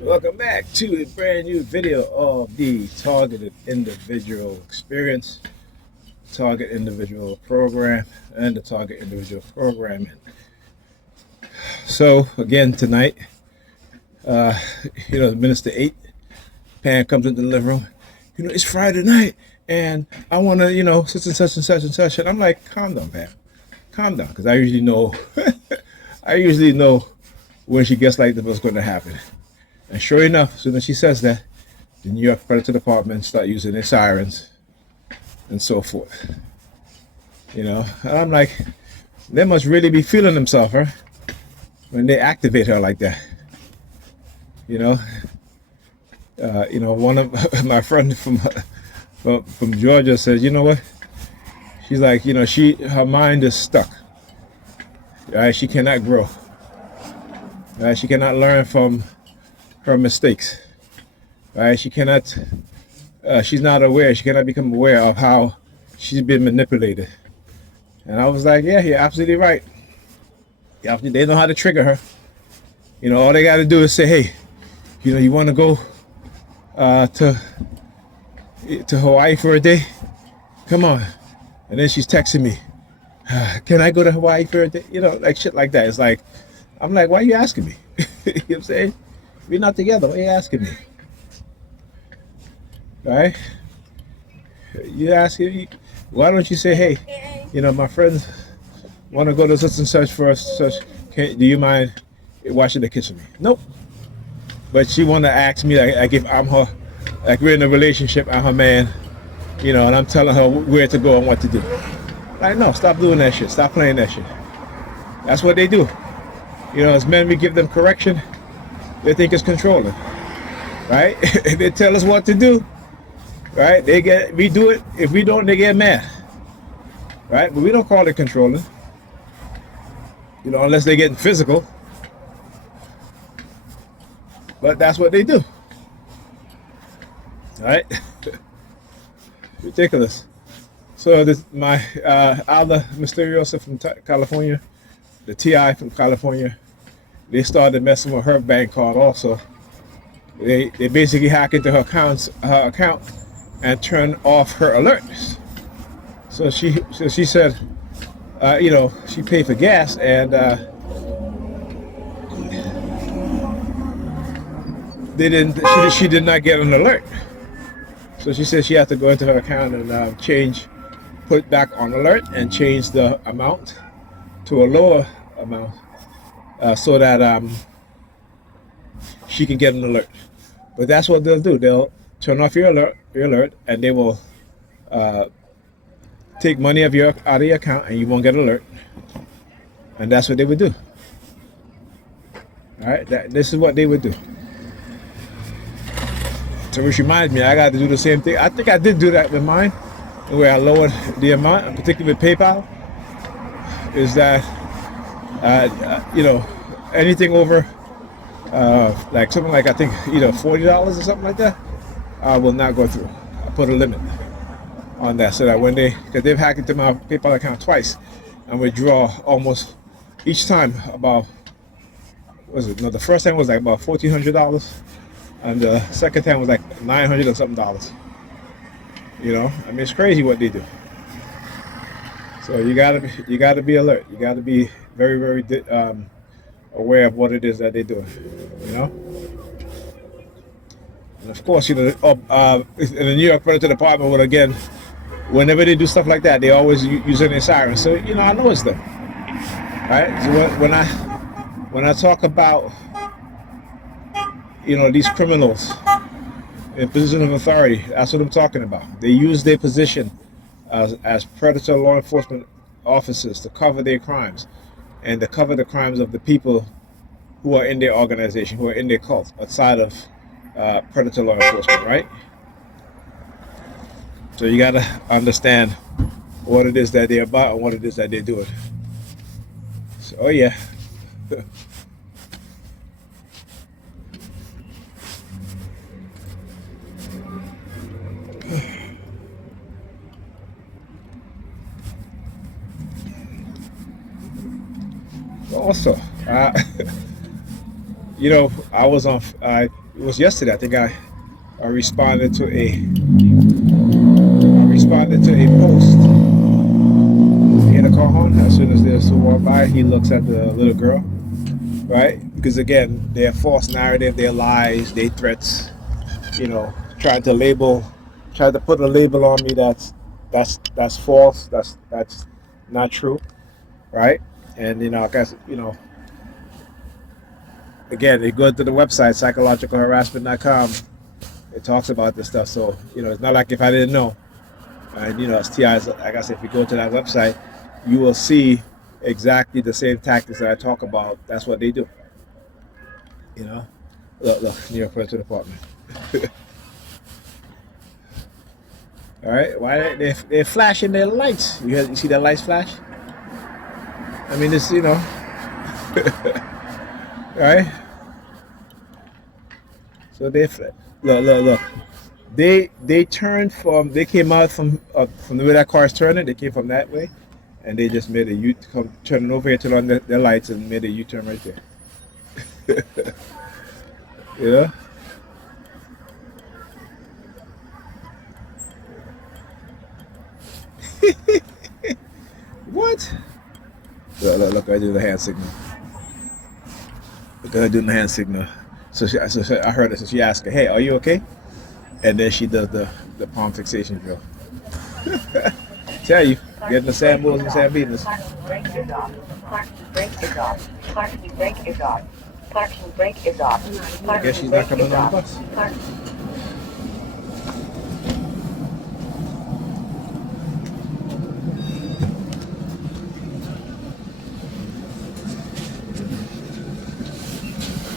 Welcome back to a brand new video of the targeted individual experience, target individual program, and the target individual programming. So again tonight, uh, Minister 8, Pam comes into the living room. It's Friday night, and I want to, such and such and such and such. And I'm like, calm down, Pam, calm down, because I usually know, I usually know when she gets like this what's going to happen. And sure enough, as soon as she says that, the New York Predator Department start using their sirens and so forth. And I'm like, they must really be feeling themselves, huh? When they activate her like that. One of my friends from Georgia says, you know what? She's like, her mind is stuck. Right? She cannot grow. Right? She cannot learn from her mistakes. Right? She cannot. She's not aware. She cannot become aware of how she's been manipulated. And I was like, yeah, you're absolutely right. They know how to trigger her. All they got to do is say, hey, you want to go to Hawaii for a day? Come on. And then she's texting me, can I go to Hawaii for a day? Like shit like that. It's like, I'm like, why are you asking me? You know what I'm saying? We're not together. Why are you asking me? Right? You asking me, why don't you say, hey, my friends want to go to such and such for such. Do you mind washing the kitchen? Nope. But she want to ask me like if I'm her, like we're in a relationship, I'm her man, and I'm telling her where to go and what to do. Like, no, stop doing that shit. Stop playing that shit. That's what they do. As men, we give them correction. They think it's controlling, right? They tell us what to do, right? We do it. If we don't, they get mad, right? But we don't call it controlling, unless they're getting physical. But that's what they do, right? Ridiculous. So my Alda Mysteriosa from California, the TI from California, they started messing with her bank card also. They basically hack into her account and turn off her alerts. So she said, she paid for gas and she did not get an alert. So she said she had to go into her account and put back on alert and change the amount to a lower amount so that she can get an alert. But that's what they'll do. They'll turn off your alert, and they will take money out of your account, and you won't get an alert. And that's what they would do. All right, this is what they would do. So which reminds me, I got to do the same thing. I think I did do that with mine, where I lowered the amount, particularly with PayPal. Is that anything over like something like I think either $40 or something like that, I will not go through. I put a limit on that so that because they've hacked into my PayPal account twice and withdraw almost each time about, the first time was like about $1,400 and the second time was like $900 or something. It's crazy what they do. So you gotta be alert. You gotta be very, very aware of what it is that they're doing. And of course, in the New York Predator Department would again, whenever they do stuff like that, they always using their sirens. So I know it's them, right? So when I talk about these criminals in position of authority, that's what I'm talking about. They use their position as predator law enforcement officers to cover their crimes and to cover the crimes of the people who are in their organization, who are in their cult, outside of predator law enforcement, right? So you got to understand what it is that they're about and what it is that they're doing. So, oh yeah. Also, I was on. it was yesterday. I think I responded to a post. He had a car home. As soon as there's to walk by, he looks at the little girl, right? Because again, their false narrative, their lies, their threats, you know, trying to put a label on me that's false, that's not true, right? And I guess again, they go to the website psychologicalharassment.com. It talks about this stuff, so it's not like if I didn't know. And as TI's, like I said, if you go to that website, you will see exactly the same tactics that I talk about. That's what they do. Look, New York Predators Department. All right, why they're flashing their lights? You see that lights flash? I mean, this, all right. So look. They turned they came out from the way that car's turning. They came from that way, and they just made a turning over here, turn on their lights, and made a U-turn right there. Yeah. What? Look, I do the hand signal. Look at her doing the hand signal. So I heard it. So she asked her, "Hey, are you okay?" And then she does the palm fixation drill. Tell you, getting the sand bulls and sand beaters. Parking brake is off. Parking brake is off. Parking brake is off. Parking brake is off. I guess she's not coming on the bus.